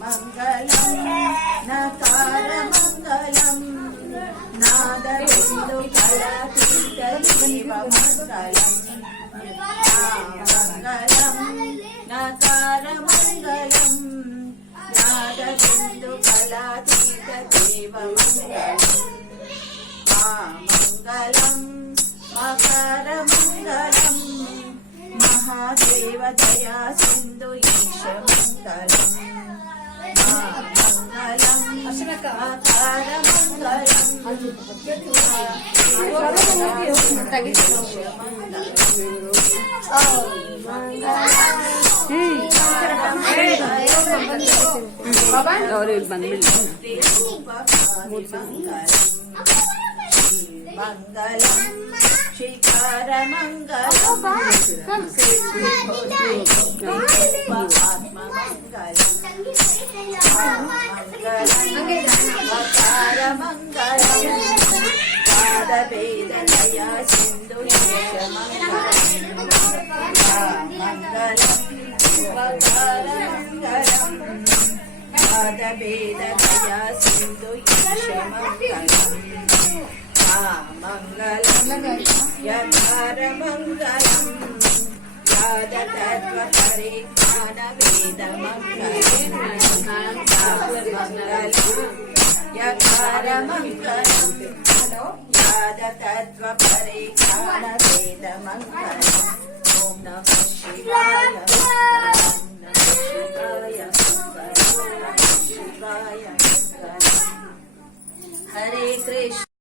మంగళం నకార మంగళం నాదబిందు ఫలతీత జీవ మంగళం మంగళం నకార మంగళం నాదబిందు ఫలతీత జీవ మంగళం మంగళం మకర మంగళం మహాదేవ దయా సింధు ఈశ మంగళం మంగళం మకర మంగళం మంగళం శిఖర మంగళం ఆత్మ మంగళం మకర మంగళం పాదవేద దయా సింధు ఈశ మంగళం మంగళం మకర మంగళం పాదవేద దయా సింధు ఈశ మంగళం మంగళం యథార మంగళం యాదతత్వ పరిజ్ఞాన వేద మంగళం యథార మంగళం యాదతత్వ పరిజ్ఞాన వేద మంగళం ఓం నమః శివాయ శివాయ శివాయ హరే కృష్ణ.